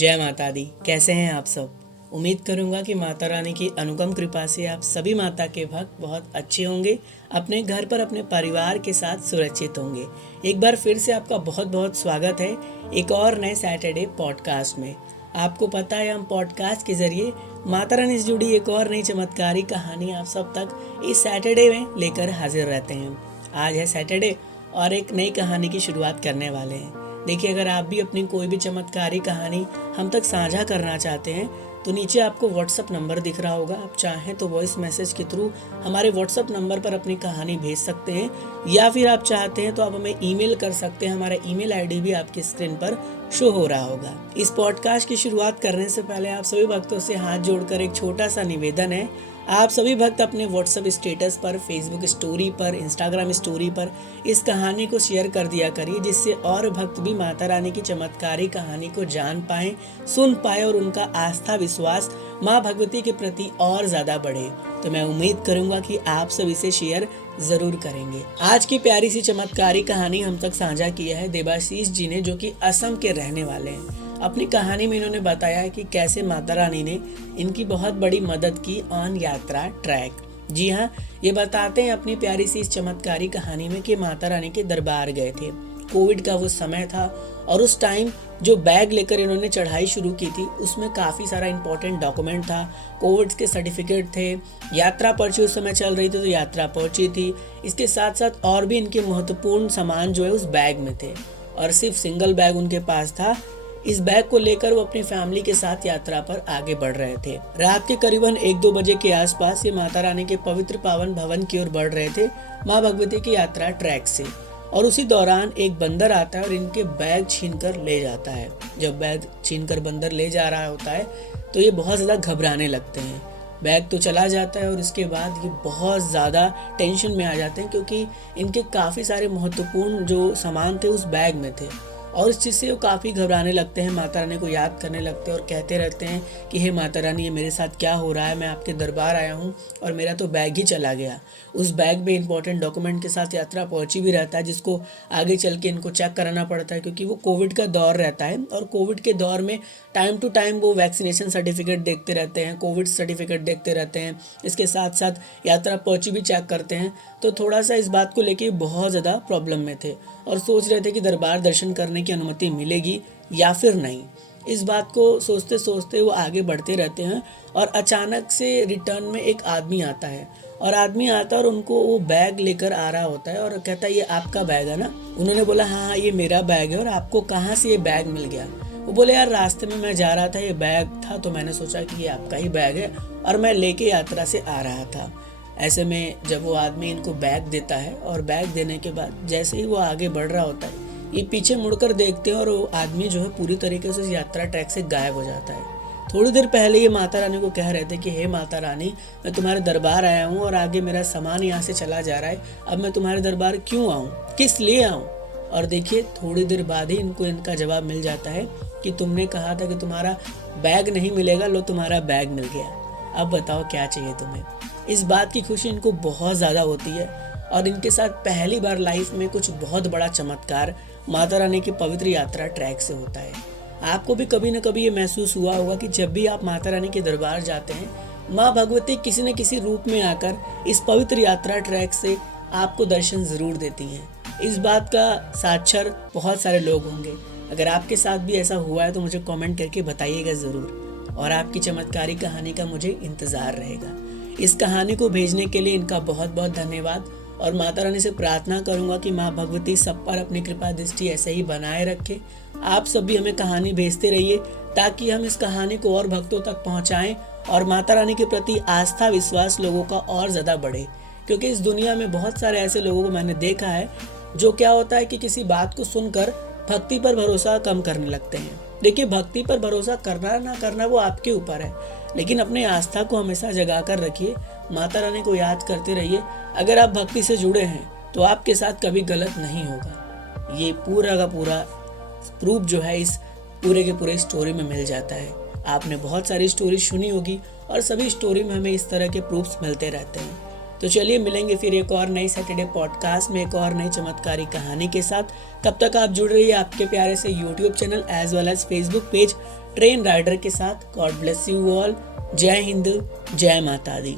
जय माता दी। कैसे हैं आप सब। उम्मीद करूंगा कि माता रानी की अनुपम कृपा से आप सभी माता के भक्त बहुत अच्छे होंगे, अपने घर पर अपने परिवार के साथ सुरक्षित होंगे। एक बार फिर से आपका बहुत बहुत स्वागत है एक और नए सैटरडे पॉडकास्ट में। आपको पता है, हम पॉडकास्ट के जरिए माता रानी से जुड़ी एक और नई चमत्कारी कहानी आप सब तक इस सैटरडे में लेकर हाजिर रहते हैं। आज है सैटरडे और एक नई कहानी की शुरुआत करने वाले हैं। देखिए, अगर आप भी अपनी कोई भी चमत्कारी कहानी हम तक साझा करना चाहते हैं तो नीचे आपको व्हाट्सअप नंबर दिख रहा होगा। आप चाहें तो वॉइस मैसेज के थ्रू हमारे व्हाट्सअप नंबर पर अपनी कहानी भेज सकते हैं, या फिर आप चाहते हैं तो आप हमें ईमेल कर सकते हैं। हमारा ईमेल आईडी भी आपकी स्क्रीन पर शो हो रहा होगा। इस पॉडकास्ट की शुरुआत करने से पहले आप सभी भक्तों से हाथ जोड़कर एक छोटा सा निवेदन है। आप सभी भक्त अपने व्हाट्सएप स्टेटस पर, फेसबुक स्टोरी पर, इंस्टाग्राम स्टोरी पर इस कहानी को शेयर कर दिया करिए, जिससे और भक्त भी माता रानी की चमत्कारी कहानी को जान पाएं, सुन पाए और उनका आस्था विश्वास माँ भगवती के प्रति और ज़्यादा बढ़े। तो मैं उम्मीद करूंगा कि आप सब इसे शेयर ज़रूर करेंगे। आज की प्यारी सी चमत्कारी कहानी हम तक साझा किया है देवाशीष जी ने, जो कि असम के रहने वाले हैं। अपनी कहानी में इन्होंने बताया है कि कैसे माता रानी ने इनकी बहुत बड़ी मदद की ऑन यात्रा ट्रैक। जी हाँ, ये बताते हैं अपनी प्यारी सी इस चमत्कारी कहानी में कि माता रानी के दरबार गए थे। कोविड का वो समय था और उस टाइम जो बैग लेकर इन्होंने चढ़ाई शुरू की थी उसमें काफ़ी सारा इंपॉर्टेंट डॉक्यूमेंट था, कोविड के सर्टिफिकेट थे, यात्रा पर्ची उस समय चल रही थी तो यात्रा पर्ची थी। इसके साथ साथ और भी इनके महत्वपूर्ण सामान जो है उस बैग में थे, और सिर्फ सिंगल बैग उनके पास था। इस बैग को लेकर वो अपनी फैमिली के साथ यात्रा पर आगे बढ़ रहे थे। रात के करीबन 1-2 बजे के आसपास ये माता रानी के पवित्र पावन भवन की ओर बढ़ रहे थे, माँ भगवती की यात्रा ट्रैक से। और उसी दौरान एक बंदर आता है और इनके बैग छीनकर ले जाता है। जब बैग छीनकर बंदर ले जा रहा होता है तो ये बहुत ज़्यादा घबराने लगते हैं। बैग तो चला जाता है और इसके बाद ये बहुत ज़्यादा टेंशन में आ जाते हैं, क्योंकि इनके काफ़ी सारे महत्वपूर्ण जो सामान थे उस बैग में थे। और इस चीज़ से वो काफ़ी घबराने लगते हैं, माता रानी को याद करने लगते हैं और कहते रहते हैं कि हे माता रानी, ये मेरे साथ क्या हो रहा है। मैं आपके दरबार आया हूँ और मेरा तो बैग ही चला गया। उस बैग में इंपॉर्टेंट डॉक्यूमेंट के साथ यात्रा पर्ची भी रहता है, जिसको आगे चल के इनको चेक कराना पड़ता है, क्योंकि वो कोविड का दौर रहता है और कोविड के दौर में टाइम टू टाइम वो वैक्सीनेशन सर्टिफिकेट देखते रहते हैं, कोविड सर्टिफिकेट देखते रहते हैं। इसके साथ साथ यात्रा पर्ची भी चेक करते हैं। तो थोड़ा सा इस बात को लेके बहुत ज़्यादा प्रॉब्लम में थे और सोच रहे थे कि दरबार दर्शन करने की अनुमति मिलेगी या फिर नहीं। इस बात को सोचते सोचते वो आगे बढ़ते रहते हैं और अचानक से रिटर्न में एक आदमी आता है और उनको वो बैग लेकर आ रहा होता है और कहता है, ये आपका बैग है ना। उन्होंने बोला, हाँ ये मेरा बैग है। और आपको कहाँ से ये बैग मिल गया? वो बोले, यार रास्ते में मैं जा रहा था, ये बैग था तो मैंने सोचा कि ये आपका ही बैग है और मैं लेके यात्रा से आ रहा था। ऐसे में जब वो आदमी इनको बैग देता है और बैग देने के बाद जैसे ही वो आगे बढ़ रहा होता है, ये पीछे मुड़कर देखते हैं और वो आदमी जो है पूरी तरीके से यात्रा ट्रैक से गायब हो जाता है। थोड़ी देर पहले ये माता रानी को कह रहे थे कि हे माता रानी, मैं तुम्हारे दरबार आया हूँ और आगे मेरा सामान यहाँ से चला जा रहा है, अब मैं तुम्हारे दरबार क्यों आऊँ, किस लिए आऊँ? और देखिए, थोड़ी देर बाद ही इनको इनका जवाब मिल जाता है कि तुमने कहा था कि तुम्हारा बैग नहीं मिलेगा, लो तुम्हारा बैग मिल गया। अब बताओ क्या चाहिए तुम्हें? इस बात की खुशी इनको बहुत ज़्यादा होती है और इनके साथ पहली बार लाइफ में कुछ बहुत बड़ा चमत्कार माता रानी की पवित्र यात्रा ट्रैक से होता है। आपको भी कभी न कभी ये महसूस हुआ होगा कि जब भी आप माता रानी के दरबार जाते हैं, माँ भगवती किसी न किसी रूप में आकर इस पवित्र यात्रा ट्रैक से आपको दर्शन ज़रूर देती हैं। इस बात का साक्षर बहुत सारे लोग होंगे। अगर आपके साथ भी ऐसा हुआ है तो मुझे कमेंट करके बताइएगा ज़रूर, और आपकी चमत्कारी कहानी का मुझे इंतज़ार रहेगा। इस कहानी को भेजने के लिए इनका बहुत बहुत धन्यवाद, और माता रानी से प्रार्थना करूंगा कि माँ भगवती सब पर अपनी कृपा दृष्टि ऐसे ही बनाए रखे। आप सब भी हमें कहानी भेजते रहिए ताकि हम इस कहानी को और भक्तों तक पहुँचाएँ और माता रानी के प्रति आस्था विश्वास लोगों का और ज़्यादा बढ़े। क्योंकि इस दुनिया में बहुत सारे ऐसे लोगों को मैंने देखा है जो क्या होता है कि किसी बात को सुनकर भक्ति पर भरोसा कम करने लगते हैं। देखिए, भक्ति पर भरोसा करना ना करना वो आपके ऊपर है, लेकिन अपने आस्था को हमेशा जगा कर रखिए, माता रानी को याद करते रहिए। अगर आप भक्ति से जुड़े हैं तो आपके साथ कभी गलत नहीं होगा। ये पूरा का पूरा प्रूफ जो है इस पूरे के पूरे स्टोरी में मिल जाता है। आपने बहुत सारी स्टोरी सुनी होगी और सभी स्टोरी में हमें इस तरह के प्रूफ्स मिलते रहते हैं। तो चलिए मिलेंगे फिर एक और नई सैटरडे पॉडकास्ट में एक और नई चमत्कारी कहानी के साथ। तब तक आप जुड़ रहिए आपके प्यारे से YouTube channel as well as Facebook page train rider के साथ। God bless you all. जय हिंद, जय माता दी।